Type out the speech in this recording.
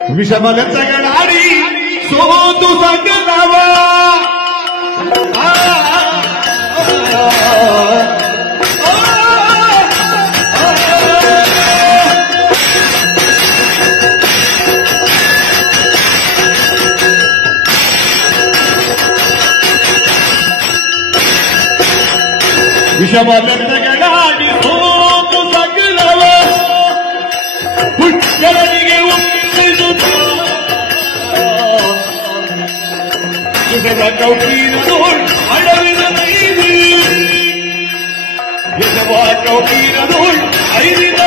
ವಿಷಮಲತೆಗಳಾಡಿ ಸೋತು ಸಂಗದವ ವಿಷಮಲತೆಗಳಾಡಿ ಸೋತು ಸಂಗದವ ಹುಟ್ಟನಿಗೆ ಕೌಕೀರದೋಳ್ ಅಡವಿನ ಮೈದಿ ಕೌಕೀರದೋಳ್ ಐದಿನ